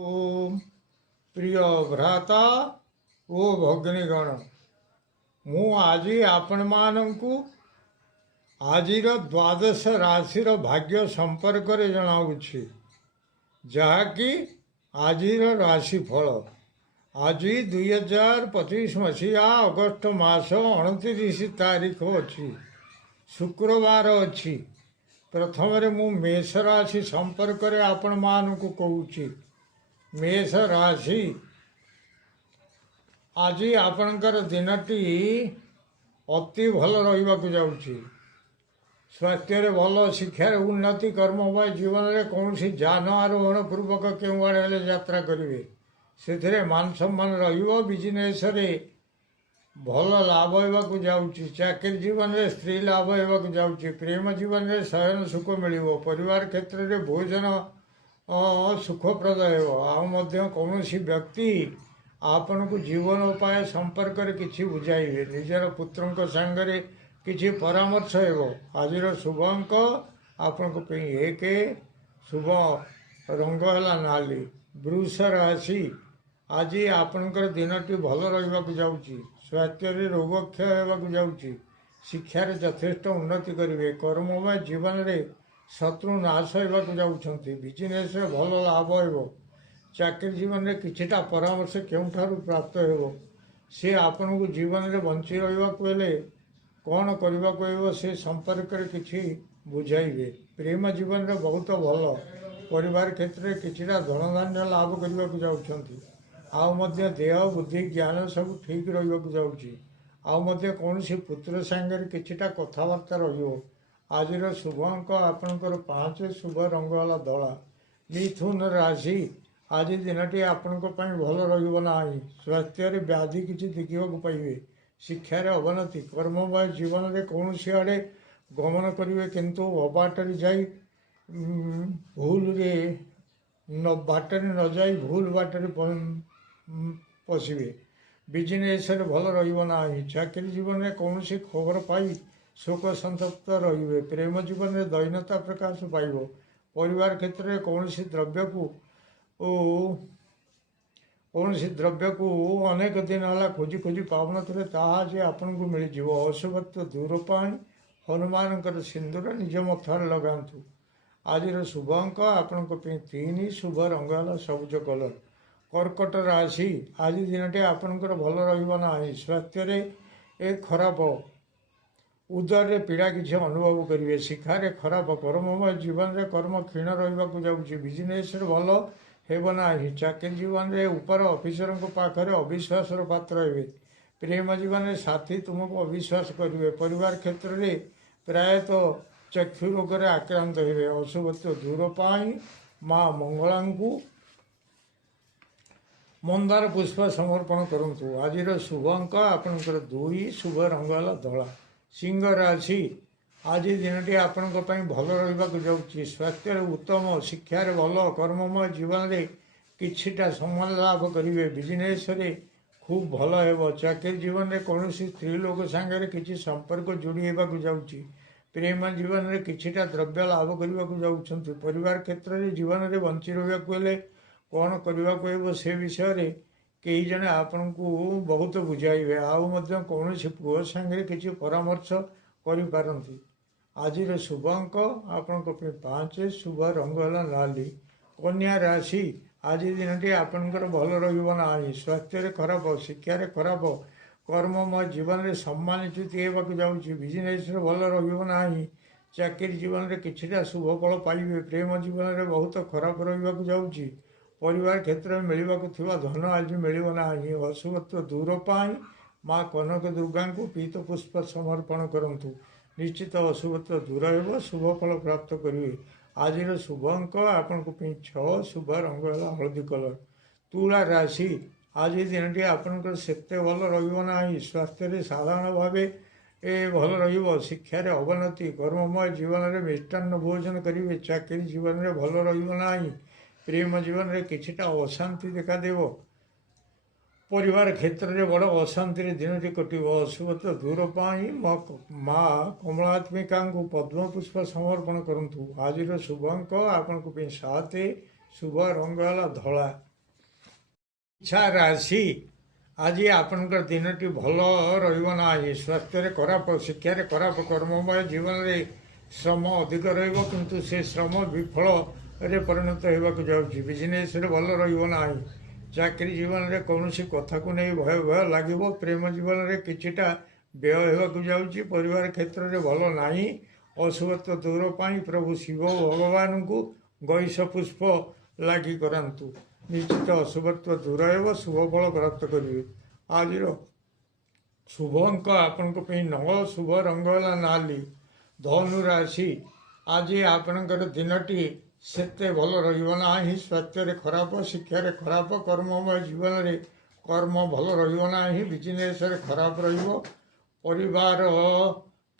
ओम प्रिय भ्राता ओ भगिनीगण मु आज आपण मानू आज द्वादश राशि भाग्य संपर्क जनाऊँगी जहाँकि आज राशिफल आज 2025 मसीहा अगस्ट मास 29 तारीख अच्छी शुक्रवार अच्छी प्रथम मु मेष राशि संपर्क आपण मानू कहूँ मेष राशि आज आपणकर दिनटी अति भल रही जाऊँगी स्वास्थ्य भल शिक्षार उन्नति कर्ममय जीवन में कौन जान आरोहण पूर्वक क्यों आड़े यात्रा करेंगे से मान सम्मान बिजनेस भल लाभ होगा जाऊँगी चाकरी जीवन में स्त्री लाभ होगा जाऊँगी प्रेम जीवन में शयन सुख मिल परिवार क्षेत्र में भोजन सुखप्रद हो कौन व्यक्ति आपण को जीवन उपाय संपर्क किसी बुझाइबे निजर पुत्र सांगरे किसी परामर्श हो आज शुभ अंक आपण एक शुभ रंग है नाली वृष राशि आज आपणकर दिनटी भल रही जाऊँगी स्वास्थ्य रोगक्षय होगा जाऊँगी शिक्षार यथेष्ट उन्नति करेंगे कर्ममय जीवन में शत्रु नाश होगा जाऊँच बिजनेस भल लाभ हो चाकरी जीवन में किछिटा परामर्श केउठारु प्राप्त हो सी आपण को जीवन में बंची रही कौन करने से संपर्क किसी बुझाइबे प्रेम जीवन में बहुत भल परिवार क्षेत्र में किछिटा धन धान्य लाभ करने को जाऊँच आउे देह बुद्धि ज्ञान सब ठीक रही जाऊँगी आउे कौन पुत्र सांगे किछिटा कथबार्ता रही आज शुभ अंक आपणकर 5 शुभ रंग है धला मिथुन राशि आज दिनटी आपण भल रहा स्वास्थ्य व्याधि किसी देखा पाइबे शिक्षार अवनति कर्ममय जीवन में कौन आड़े गमन करेंगे किंतु अबाटर जाई भूल बाटर न जाई भूल बाटर पशिबे बिजनेस भल रहा चाकरी जीवन में कौन खबर पाई शोक संतप्त रे प्रेम जीवन में दैन्यता प्रकाश पाइब परिवार क्षेत्र में कौन द्रव्य को कौन द्रव्य को अनेक दिन है खोजी खोजी पाऊन आज आपन को मिल जाव अशुभत्व दूर पाई हनुमान सिंदूर निज मथार लगातु आज शुभ अंक आपण 3 शुभ रंग है सबुज कलर कर्कट राशि आज दिनटे आपणकर भल रहा स्वास्थ्य एक खराब उदर रे पीड़ा किसी अनुभव करेंगे शिखार खराब कर्ममय जीवन में कर्म क्षीण रही जाऊँगी बिजनेस भल हेबना चाकरी जीवन में ऊपर ऑफिसर पाखे अविश्वास पात्र हे प्रेम जीवन में साथी तुमको अविश्वास करेंगे परिवार क्षेत्र में प्रायतः चक्षु रोग आक्रांत हे अशुभत्व दूर पाई माँ मंगला को मंदार पुष्प समर्पण करूँ आज शुभ अंक आपणकर 2 शुभ रंग है धला सिंह राशि आज दिनटी आपण भल रहा जाऊँगी स्वास्थ्य उत्तम शिक्षार भल कर्ममय जीवन में किछिटा सम्मान लाभ करेंगे बिजनेस खूब भल हो चाकरी जीवन में कौन स्त्री लोक सांगे किसी संपर्क जोड़ी होगा जाऊँगी प्रेम जीवन में किछिटा द्रव्य लाभ करने को जाऊँच परिवार क्षेत्र में जीवन में बंची रहा कौन करने से विषय कई जने आपण को बहुत बुझाइबे आउ कौन पुओ सांगे किसी परामर्श करें आज शुभ अंक आपण 5 शुभ रंग है नाली कन्या राशि आज दिनटी आपणकर भल रहा स्वास्थ्य खराब शिक्षार खराब कर्ममय जीवन में सम्मानच्युत होगा जाऊँगी बिजनेस भल रहा चाकरी जीवन में किछिटा शुभ फल पाइबे प्रेम जीवन में बहुत खराब रहा जाऊँगी परिवार क्षेत्र में मिलवा धन आज मिलना अशुभत्व दूर पाई माँ कनक दुर्गा को पीत पुष्प समर्पण करूँ निश्चित अशुभत्व दूर हो शुभ फल प्राप्त करेंगे आज शुभ अंक आपण 6 शुभ रंग है हलदी कलर तुला राशि आज दिनटी आपणकर सेते भल रहा स्वास्थ्य साधारण भाव भल रिक्षार अवनति कर्ममय जीवन में मिष्टान्न भोजन करेंगे चाकरी जीवन में भल रहा प्रेम जीवन में किछिटा अशांति देखादेव परिवार क्षेत्र में बड़ अशांति दिनटी कटिव अशुभत्व दूर पाई माँ कमलात्मिका को पद्म पुष्प समर्पण करूँ आज शुभ अंक आपण 7 शुभ रंग है धला ଇଚ୍ଛା ରାଶି ଆଜି ଆପଣଙ୍କର ଦିନଟି ଭଲ ରହିବ ନାହିଁ। ସ୍ୱାସ୍ଥ୍ୟରେ ଖରାପ, ଶିକ୍ଷାରେ ଖରାପ, କର୍ମମୟ ଜୀବନରେ ଶ୍ରମ ଅଧିକ ରହିବ, କିନ୍ତୁ ସେ ଶ୍ରମ ବିଫଳରେ ପରିଣତ ହେବାକୁ ଯାଉଛି। ବିଜନେସରେ ଭଲ ରହିବ ନାହିଁ। ଚାକିରି ଜୀବନରେ କୌଣସି କଥାକୁ ନେଇ ଭୟ ଭୟ ଲାଗିବ। ପ୍ରେମ ଜୀବନରେ କିଛିଟା ବ୍ୟୟ ହେବାକୁ ଯାଉଛି। ପରିବାର କ୍ଷେତ୍ରରେ ଭଲ ନାହିଁ। ଅଶୁଭତ୍ୱ ଦୂର ପାଇଁ ପ୍ରଭୁ ଶିବ ଭଗବାନଙ୍କୁ ଗଇସ ପୁଷ୍ପ ଲାଗି କରାନ୍ତୁ। ନିଶ୍ଚିତ ଅଶୁଭତ୍ୱ ଦୂର ହେବ, ଶୁଭ ଫଳ ପ୍ରାପ୍ତ କରିବେ। ଆଜିର ଶୁଭ ଅଙ୍କ ଆପଣଙ୍କ ପାଇଁ 9, ଶୁଭ ରଙ୍ଗ ହେଲା ନାଲି। ଧନୁ ରାଶି ଆଜି ଆପଣଙ୍କର ଦିନଟି ସେତେ ଭଲ ରହିବ ନାହିଁ। ସ୍ୱାସ୍ଥ୍ୟରେ ଖରାପ, ଶିକ୍ଷାରେ ଖରାପ, କର୍ମମୟ ଜୀବନରେ କର୍ମ ଭଲ ରହିବ ନାହିଁ। ବିଜନେସରେ ଖରାପ ରହିବ। ପରିବାର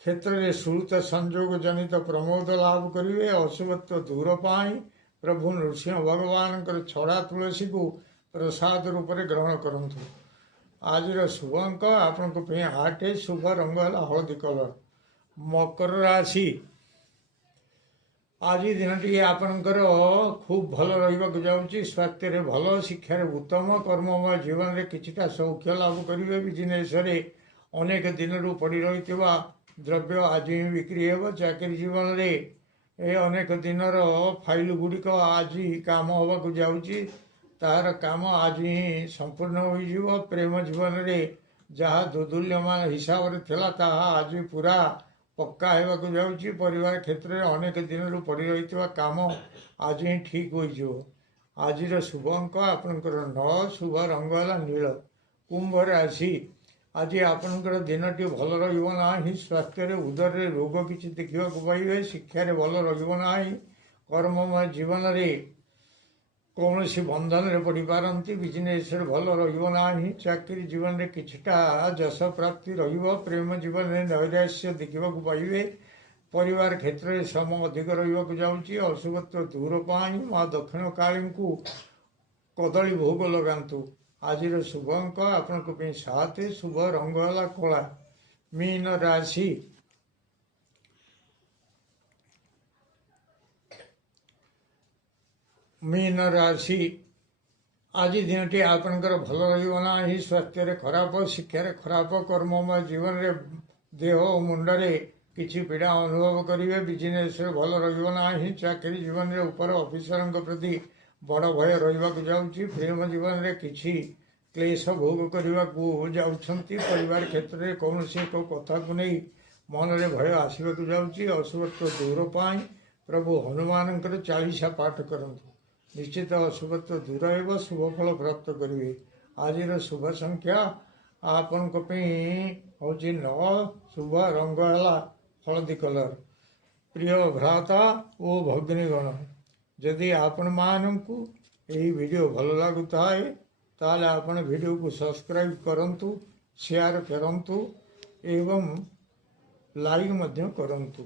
କ୍ଷେତ୍ରରେ ସୁହୃତ ସଂଯୋଗ ଜନିତ ପ୍ରମୋଦ ଲାଭ କରିବେ। ଅଶୁଭତ୍ୱ ଦୂର ପାଇଁ ପ୍ରଭୁ ନୃସିଂହ ଭଗବାନଙ୍କର ଛଡ଼ା ତୁଳସୀକୁ ପ୍ରସାଦ ରୂପରେ ଗ୍ରହଣ କରନ୍ତୁ। ଆଜିର ଶୁଭ ଅଙ୍କ ଆପଣଙ୍କ ପାଇଁ 8, ଶୁଭ ରଙ୍ଗ ହେଲା ହଳଦୀ କଲର। ମକର ରାଶି ଆଜି ଦିନଟି ଆପଣଙ୍କର ଖୁବ୍ ଭଲ ରହିବାକୁ ଯାଉଛି। ସ୍ୱାସ୍ଥ୍ୟରେ ଭଲ, ଶିକ୍ଷାରେ ଉତ୍ତମ, କର୍ମମୟ ଜୀବନରେ କିଛିଟା ସୌଖ୍ୟ ଲାଭ କରିବେ। ବିଜନେସରେ ଅନେକ ଦିନରୁ ପଡ଼ି ରହିଥିବା ଦ୍ରବ୍ୟ ଆଜି ହିଁ ବିକ୍ରି ହେବ। ଚାକିରି ଜୀବନରେ ଅନେକ ଦିନର ଫାଇଲ ଗୁଡ଼ିକ ଆଜି କାମ ହେବାକୁ ଯାଉଛି। ତାହାର କାମ ଆଜି ହିଁ ସମ୍ପୂର୍ଣ୍ଣ ହୋଇଯିବ। ପ୍ରେମ ଜୀବନରେ ଯାହା ଦୋଦୁଲ୍ୟମାନ ହିସାବରେ ଥିଲା ତାହା ଆଜି ପୁରା ପକ୍କା ହେବାକୁ ଯାଉଛି। ପରିବାର କ୍ଷେତ୍ରରେ ଅନେକ ଦିନରୁ ପଡ଼ି ରହିଥିବା କାମ ଆଜି ହିଁ ଠିକ୍ ହୋଇଯିବ। ଆଜିର ଶୁଭ ଅଙ୍କ ଆପଣଙ୍କର 9, ଶୁଭ ରଙ୍ଗ ହେଲା ନୀଳ। କୁମ୍ଭ ରାଶି ଆଜି ଆପଣଙ୍କର ଦିନଟି ଭଲ ରହିବ ନାହିଁ। ସ୍ୱାସ୍ଥ୍ୟରେ ଉଦରରେ ରୋଗ କିଛି ଦେଖିବାକୁ ପାଇବେ। ଶିକ୍ଷାରେ ଭଲ ରହିବ ନାହିଁ। କର୍ମମୟ ଜୀବନରେ କୌଣସି ବନ୍ଧନରେ ପଡ଼ିପାରନ୍ତି। ବିଜନେସରେ ଭଲ ରହିବ ନାହିଁ। ଚାକିରି ଜୀବନରେ କିଛିଟା ଯଶ ପ୍ରାପ୍ତି ରହିବ। ପ୍ରେମ ଜୀବନରେ ନୈରାଶ୍ୟ ଦେଖିବାକୁ ପାଇବେ। ପରିବାର କ୍ଷେତ୍ରରେ ଶ୍ରମ ଅଧିକ ରହିବାକୁ ଯାଉଛି। ଅଶୁଭତ୍ୱ ଦୂର ପାଇଁ ମା ଦକ୍ଷିଣ କାଳୀଙ୍କୁ କଦଳୀ ଭୋଗ ଲଗାନ୍ତୁ। ଆଜିର ଶୁଭ ଅଙ୍କ ଆପଣଙ୍କ ପାଇଁ 7, ଶୁଭ ରଙ୍ଗ ହେଲା କଳା। ମୀନ ରାଶି ଆଜି ଦିନଟି ଆପଣଙ୍କର ଭଲ ରହିବ ନାହିଁ। ସ୍ୱାସ୍ଥ୍ୟରେ ଖରାପ, ଶିକ୍ଷାରେ ଖରାପ, କର୍ମମୟ ଜୀବନରେ ଦେହ ଓ ମୁଣ୍ଡରେ କିଛି ପୀଡ଼ା ଅନୁଭବ କରିବେ। ବିଜନେସରେ ଭଲ ରହିବ ନାହିଁ। ଚାକିରି ଜୀବନରେ ଉପର ଅଫିସରଙ୍କ ପ୍ରତି ବଡ଼ ଭୟ ରହିବାକୁ ଯାଉଛି। ପ୍ରେମ ଜୀବନରେ କିଛି କ୍ଲେଶ ଭୋଗ କରିବାକୁ ଯାଉଛନ୍ତି। ପରିବାର କ୍ଷେତ୍ରରେ କୌଣସି ଏକ କଥାକୁ ନେଇ ମନରେ ଭୟ ଆସିବାକୁ ଯାଉଛି। ଅଶୁଭତ୍ୱ ଦୂର ପାଇଁ ପ୍ରଭୁ ହନୁମାନଙ୍କର 40 ପାଠ କରନ୍ତୁ। ନିଶ୍ଚିତ ଅଶୁଭତ୍ୱ ଦୂର ହେବ, ଶୁଭ ଫଳ ପ୍ରାପ୍ତ କରିବେ। ଆଜିର ଶୁଭ ସଂଖ୍ୟା ଆପଣଙ୍କ ପାଇଁ ହେଉଛି 9, ଶୁଭ ରଙ୍ଗ ହେଲା ହଳଦୀ କଲର। ପ୍ରିୟ ଭ୍ରାତା ଓ ଭଗ୍ନୀଗଣ, ଯଦି ଆପଣମାନଙ୍କୁ ଏହି ଭିଡ଼ିଓ ଭଲ ଲାଗୁଥାଏ ତାହେଲେ ଆପଣ ଭିଡ଼ିଓକୁ ସବସ୍କ୍ରାଇବ୍ କରନ୍ତୁ, ସେୟାର କରନ୍ତୁ ଏବଂ ଲାଇକ୍ ମଧ୍ୟ କରନ୍ତୁ।